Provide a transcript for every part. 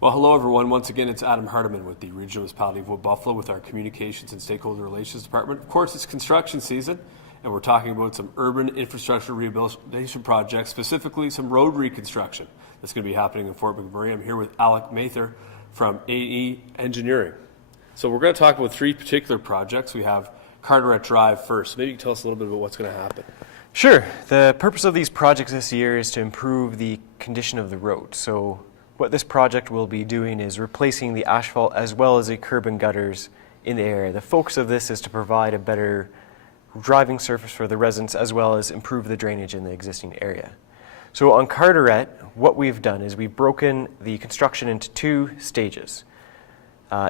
Well, hello everyone. Once again, it's Adam Hardiman with the Regional Municipality of Wood Buffalo with our Communications and Stakeholder Relations Department. Of course, it's construction season, and we're talking about some urban infrastructure rehabilitation projects, specifically some road reconstruction that's going to be happening in Fort McMurray. I'm here with Alec Mather from AE Engineering. So we're going to talk about three particular projects. We have Carteret Drive first. Maybe you can tell us a little bit about what's going to happen. Sure. The purpose of these projects this year is to improve the condition of the road. So what this project will be doing is replacing the asphalt as well as the curb and gutters in the area. The focus of this is to provide a better driving surface for the residents as well as improve the drainage in the existing area. So on Carteret, what we've done is we've broken the construction into two stages.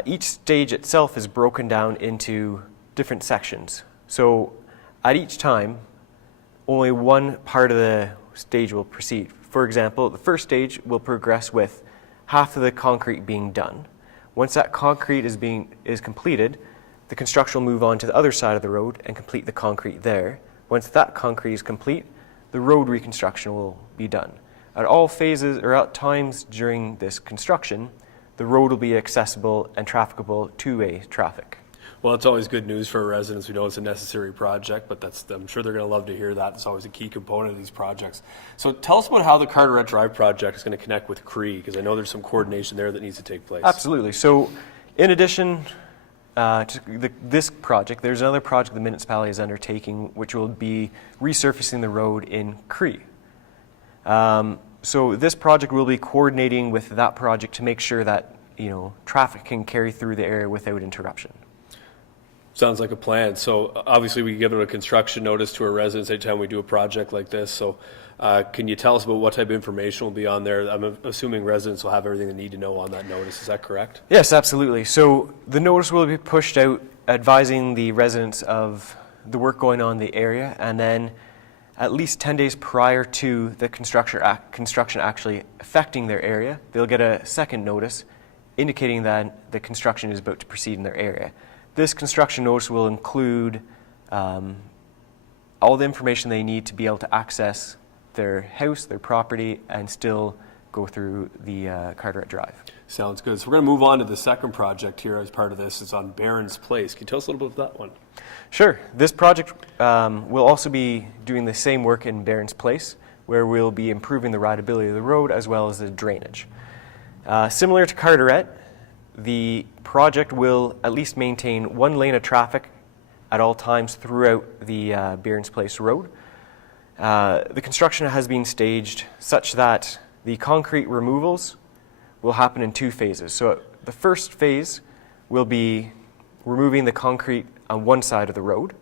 Each stage itself is broken down into different sections. So at each time, only one part of the stage will proceed. For example, the first stage will progress with half of the concrete being done. Once that concrete is completed, the construction will move on to the other side of the road and complete the concrete there. Once that concrete is complete, the road reconstruction will be done. At all phases or at times during this construction, the road will be accessible and trafficable two-way traffic. Well, it's always good news for our residents. We know it's a necessary project, but I'm sure they're going to love to hear that. It's always a key component of these projects. So tell us about how the Carteret Drive project is going to connect with Cree, because I know there's some coordination there that needs to take place. Absolutely. So in addition to this project, there's another project the municipality is undertaking, which will be resurfacing the road in Cree. So this project will be coordinating with that project to make sure that traffic can carry through the area without interruption. Sounds like a plan. So obviously we give a construction notice to our residents anytime we do a project like this. So can you tell us about what type of information will be on there? I'm assuming residents will have everything they need to know on that notice. Is that correct? Yes, absolutely. So the notice will be pushed out advising the residents of the work going on in the area, and then at least 10 days prior to the construction actually affecting their area, they'll get a second notice indicating that the construction is about to proceed in their area. This construction notice will include all the information they need to be able to access their house, their property, and still go through the Carteret Drive. Sounds good. So we're going to move on to the second project here as part of this. It's on Bernes Place. Can you tell us a little bit about that one? Sure. This project will also be doing the same work in Bernes Place, where we'll be improving the rideability of the road as well as the drainage. Similar to Carteret, the project will at least maintain one lane of traffic at all times throughout the Bernes Place road. The construction has been staged such that the concrete removals will happen in two phases. So the first phase will be removing the concrete on one side of the road.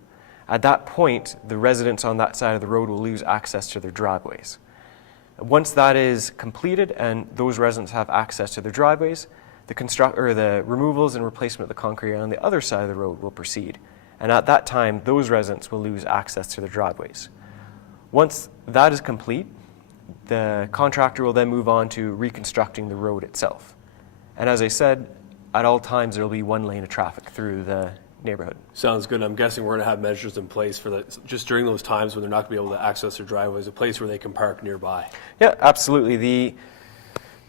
At that point, the residents on that side of the road will lose access to their driveways. Once that is completed and those residents have access to their driveways, the removals and replacement of the concrete on the other side of the road will proceed. And at that time, those residents will lose access to their driveways. Once that is complete, the contractor will then move on to reconstructing the road itself. And as I said, at all times there will be one lane of traffic through the neighborhood. Sounds good. I'm guessing we're going to have measures in place for that, just during those times when they're not going to be able to access their driveways, a place where they can park nearby. Yeah, absolutely. The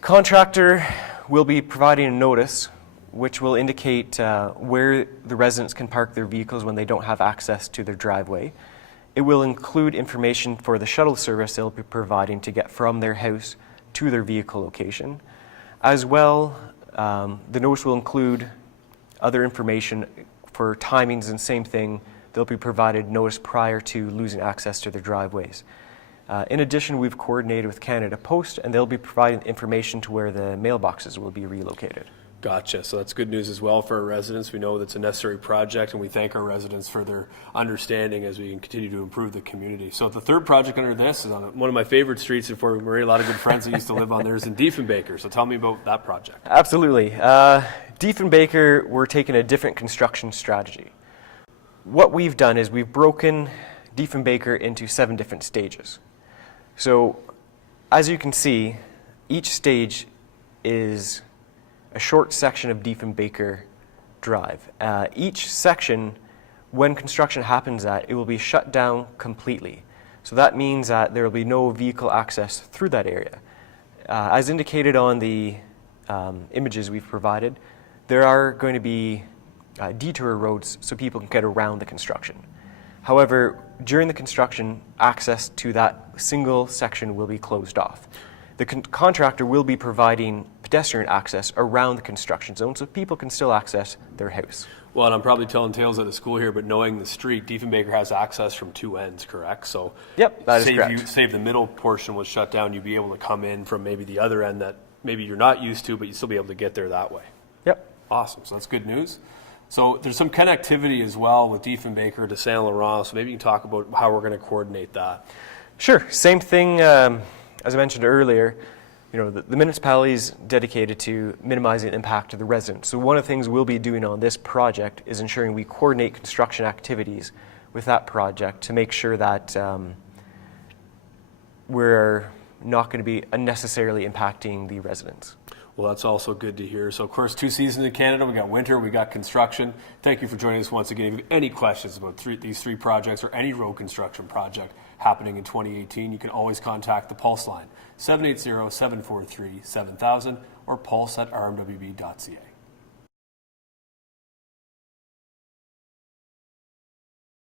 contractor will be providing a notice which will indicate where the residents can park their vehicles when they don't have access to their driveway. It will include information for the shuttle service they'll be providing to get from their house to their vehicle location. As well, the notice will include other information for timings, and same thing, they'll be provided notice prior to losing access to their driveways. In addition, we've coordinated with Canada Post, and they'll be providing information to where the mailboxes will be relocated. Gotcha. So that's good news as well for our residents. We know that's a necessary project, and we thank our residents for their understanding as we continue to improve the community. So the third project under this is on one of my favorite streets in Fort McMurray. A lot of good friends that used to live on there is in Diefenbaker. So tell me about that project. Absolutely. Diefenbaker, we're taking a different construction strategy. What we've done is we've broken Diefenbaker into 7 different stages. So as you can see, each stage is a short section of Diefenbaker Drive. Each section, when construction happens it will be shut down completely. So that means that there will be no vehicle access through that area. As indicated on the images we've provided, there are going to be detour roads so people can get around the construction. However, during the construction, access to that single section will be closed off. The contractor will be providing pedestrian access around the construction zone so people can still access their house. Well, and I'm probably telling tales out of school here, but knowing the street, Diefenbaker has access from two ends, correct? So yep, that is correct. Save the middle portion was shut down, you'd be able to come in from maybe the other end that maybe you're not used to, but you'd still be able to get there that way. Yep. Awesome, so that's good news. So there's some connectivity as well with Diefenbaker to Saint Laurent, so maybe you can talk about how we're going to coordinate that. Sure, same thing as I mentioned earlier. You know, the municipality is dedicated to minimizing impact to the residents. So one of the things we'll be doing on this project is ensuring we coordinate construction activities with that project to make sure that we're not going to be unnecessarily impacting the residents. Well, that's also good to hear. So, of course, 2 seasons in Canada. We got winter, we got construction. Thank you for joining us once again. If you have any questions about these 3 projects or any road construction project happening in 2018, you can always contact the Pulse line, 780-743-7000 or pulse@rmwb.ca.